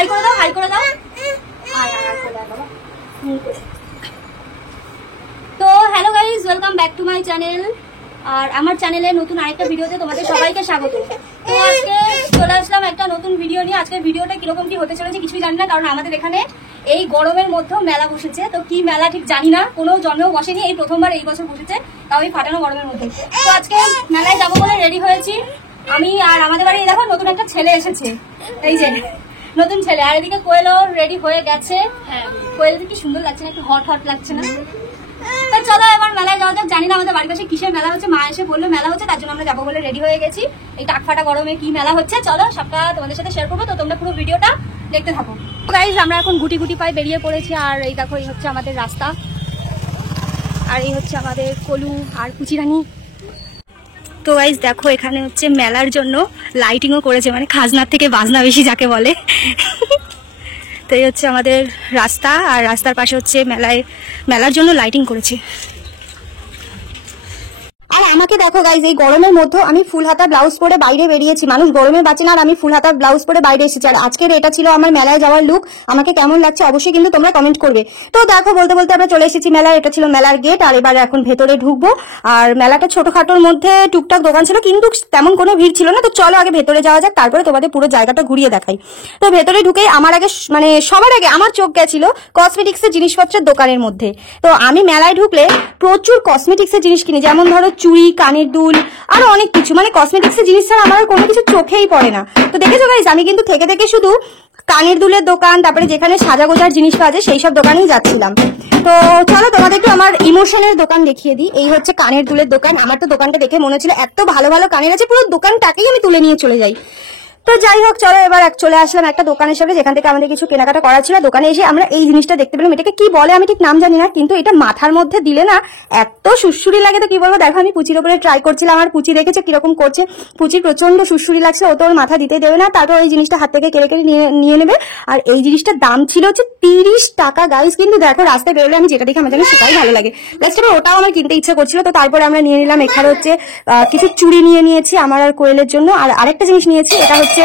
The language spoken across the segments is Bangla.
হাই করে দাও, হাই করে দাও। তো hello guys, welcome back to my channel. আর আমার চ্যানেলের নতুন আরেকটা ভিডিওতে তোমাদের সবাইকে স্বাগত। তো আজকে চলে আসলাম একটা নতুন ভিডিও নিয়ে। আজকের ভিডিওটা কিরকম কি হতে চলেছে কিছুই জানি না, কারণ আমাদের এখানে এই গরমের মধ্যেও মেলা বসেছে। তো কি মেলা ঠিক জানি না, কোনো জন্মেও বসেনি, এই প্রথমবার এই বছর বসেছে, তাও এই ফাটানো গরমের মধ্যে। তো আজকে মেলায় যাবো বলে রেডি হয়েছি আমি। আর আমাদের বাড়ি দেখো নতুন একটা ছেলে এসেছে, এই যে নতুন ছেলে। আর এদিকে কোয়েলও রেডি হয়ে গেছে। কোয়েল কি সুন্দর লাগছে না, একটু হট হট লাগছে না? চলো এবার মেলায় যাওয়া যাক। জানি না আমাদের বাড়ির পাশে কিসের মেলা হচ্ছে, মা এসে বললো মেলা হচ্ছে, তার জন্য আমরা যাবো বলে রেডি হয়ে গেছি। এই টাকফাটা গরমে কি মেলা হচ্ছে চলো সবটা তোমাদের সাথে শেয়ার করবো, তো তোমরা পুরো ভিডিওটা দেখতে থাকো। গাইজ আমরা এখন গুটি গুটি পায়ে বেরিয়ে পড়েছি। আর এই দেখো এই হচ্ছে আমাদের রাস্তা, আর এই হচ্ছে আমাদের কলু আর কুচিরানি। তো গাইজ দেখো এখানে হচ্ছে মেলার জন্য লাইটিংও করেছে, মানে খাজনার থেকে বাজনা বেশি যাকে বলে। তো এই হচ্ছে আমাদের রাস্তা, আর রাস্তার পাশে হচ্ছে মেলার জন্য লাইটিং করেছে। আর আমাকে দেখো গাইজ, এই গরমের মধ্যে আমি ফুল হাতা ব্লাউজ পরে বাইরে বেরিয়েছি। মানুষ গরমে বাঁচে না, আর আমি ফুল হাতা ব্লাউজ পরে বাইরে এসেছি। আর আজকের এটা ছিল আমার মেলায় যাওয়ার লুক। আমাকে কেমন লাগছে অবশ্যই কিন্তু তোমরা কমেন্ট করবে। তো দেখো বলতে বলতে আমরা চলে এসেছি মেলায়। এটা ছিল মেলার গেট, আর এবার এখন ভেতরে ঢুকবো। আর মেলাটা ছোটখাটোর মধ্যে টুকটাক দোকান ছিল, কিন্তু তেমন কোনো ভিড় ছিল না। তো চলো আগে ভেতরে যাওয়া যাক, তারপরে তোমাদের পুরো জায়গাটা ঘুরিয়ে দেখাই। তো ভেতরে ঢুকে আমার আগে মানে সবার আগে আমার চোখ গেছিল কসমেটিক্সের জিনিসপত্রের দোকানের মধ্যে। তো আমি মেলায় ঢুকলে প্রচুর কসমেটিক্সের জিনিস কিনি, যেমন ধরো চুড়ি, কানের দুল, আরো অনেক কিছু। মানে কসমেটিক্সের জিনিস ছাড়া আমার কোনো কিছু চোখেই পড়ে না। তো দেখেছো গাইস, আমি কিন্তু থেকে থেকে শুধু কানের দুলের দোকান, তারপরে যেখানে সাজাগোজার জিনিস পাওয়া যায় সেই সব দোকানেই যাচ্ছিলাম। তো চলো তোমাদের একটু আমার ইমোশনের দোকান দেখিয়ে দিই। এই হচ্ছে কানের দুলের দোকান। আমার তো দোকানটা দেখে মনে হচ্ছিল এত ভালো ভালো কানের আছে, পুরো দোকানটাকেই আমি তুলে নিয়ে চলে যাই। তো যাই হোক, চলো এবার চলে আসলাম একটা দোকানের সামনে, যেখান থেকে আমাদের কিছু কেনাকাটা করা ছিল। দোকানে এসে আমরা এই জিনিসটা দেখতে পেলাম। এটাকে কি বলে আমি ঠিক নাম জানি না, কিন্তু এটা মাথার মধ্যে দিলে না এত সুড়সুড়ি লাগে। তো কি বলবো, দেখো আমি পুচির উপরে ট্রাই করছিলাম। আর পুচি দেখেছে কিরকম করছে, পুচির প্রচন্ড সুড়সুড়ি লাগছে। ও তো ওর মাথা দিতে দেবে না, তারপর এই জিনিসটা হাত থেকে কেড়ে কেড়ে নিয়ে নেবে। আর এই জিনিসটার দাম ছিল হচ্ছে 30 টাকা গাইস। কিন্তু দেখো রাস্তায় বেরোলে আমি যেটা দেখে আমার জানি সেটাই ভালো লাগে। লাস্টে ওটাও আমার কিনতে ইচ্ছা করছিল। তো তারপরে আমরা নিয়ে নিলাম। এখানে হচ্ছে কিছু চুড়ি নিয়ে নিয়েছি আমার আর কোয়েলের জন্য। আর আরেকটা জিনিস নিয়েছি, এটা হচ্ছে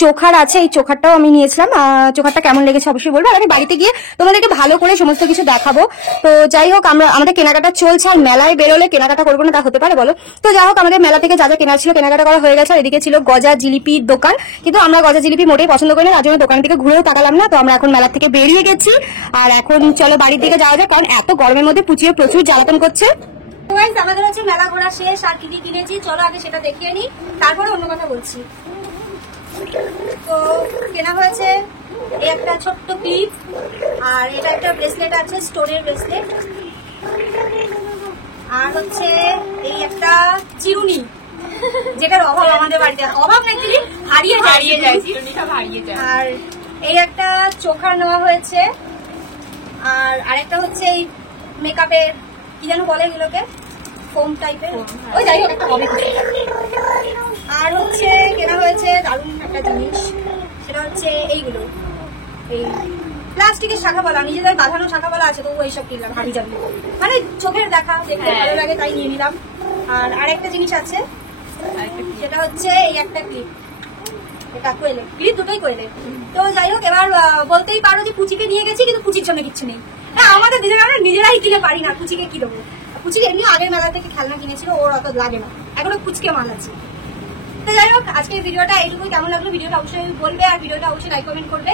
চোখার আছে। এই চোখারটাও আমি নিয়েছিলাম। চোখারটা কেমন লেগেছে অবশ্যই বলবো। আর আমি বাড়িতে গিয়ে তোমাদেরকে ভালো করে সমস্ত কিছু দেখাবো। তো যাই হোক, আমাদের কেনাকাটা চলছে। আর মেলায় বেরোলে কেনাকাটা করবো না তা হতে পারে বলো? তো যাই হোক, আমাদের মেলা থেকে যা যা কেনার ছিল কেনাকাটা করা হয়ে গেছে। আর এদিকে ছিল গজা জিলিপির দোকান, কিন্তু আমরা গজা জিলিপি মোটেই পছন্দ করি না, তার জন্য দোকানের দিকে ঘুরেও তাকালাম না। তো আমরা এখন মেলা থেকে বেরিয়ে গেছি। আর এখন চলো বাড়ির দিকে যাওয়া যায়, কারণ এত গরমের মধ্যে পুচিয়ে প্রচুর জ্বালাতন করছে। আমাদের হচ্ছে মেলা ঘোরা শেষ। আর কি কি কিনেছি চলো আগে সেটা দেখিয়ে নিই, তারপরে অন্য কথা বলছি। তো কেনা হয়েছে এই একটা ছোট্ট ক্লিপ, আর এটা একটা ব্রেসলেট আছে, স্টোনের ব্রেসলেট। আর হচ্ছে এই একটা চিরুনি, যেটার অভাব আমাদের বাড়িতে, অভাব নাকি হারিয়ে যায় চিরুনিটা হারিয়ে যায়। আর এই একটা চোখার নেওয়া হয়েছে। আর আরেকটা হচ্ছে এই মেকআপের কি যেন বলে এগুলোকে, ফোম টাইপের, ওই যাই হোক একটা হবে। আর হচ্ছে কেনা হয়েছে দারুণ একটা জিনিস, সেটা হচ্ছে এইগুলো, এই প্লাস্টিকের শাখাপালা, নিজেদের বাঁধানো শাখাপালা আছে, তো এইসব কিনলাম হাবি যাবি, মানে চোখের দেখা দেখতে ভালো লাগে তাই নিয়ে নিলাম। আর আরেকটা জিনিস আছে, সেটা হচ্ছে এই একটা ক্লিপ, এটা কোয়েলের ক্লিপ, দুটোই কোয়েলের। তো যাই হোক, এবার বলতেই পারো যে পুচিকে নিয়ে গেছি, কিন্তু পুচির জন্য কিচ্ছু নেই। হ্যাঁ, আমাদের দুজনে আমরা নিজেরাই কিনে পারি না, পুচিকে কি দেবো? পুচিকে এমনি আগের মেলা থেকে খেলনা কিনেছিল, ওর অত লাগে না, এখনো পুচকে মাল আছে। তো যাই হোক, আজকের ভিডিওটা এইটুকুই। কেমন লাগলো ভিডিওটা অবশ্যই বলবে, আর ভিডিওটা অবশ্যই লাইক কমেন্ট করবে।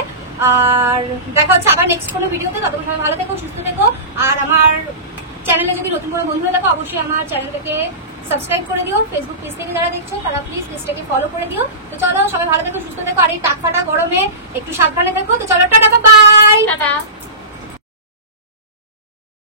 আর দেখা হচ্ছে আবার নেক্সট কোনো ভিডিওতে। ততক্ষণ সবাই ভালো থেকো, সুস্থ থেকো। আর আমার চ্যানেলে যদি নতুন কোনো বন্ধু হয়ে থাকো, অবশ্যই আমার চ্যানেলটাকে সাবস্ক্রাইব করে দিও। ফেসবুক পেজ থেকে যারা দেখছো তারা প্লিজ পেজটাকে ফলো করে দিও। তো চলো সবাই ভালো থেকো, সুস্থ থেকো। আর এই টাকফাটা গরমে একটু সাবধানে থেকো। তো চলো, টাটা, বাই।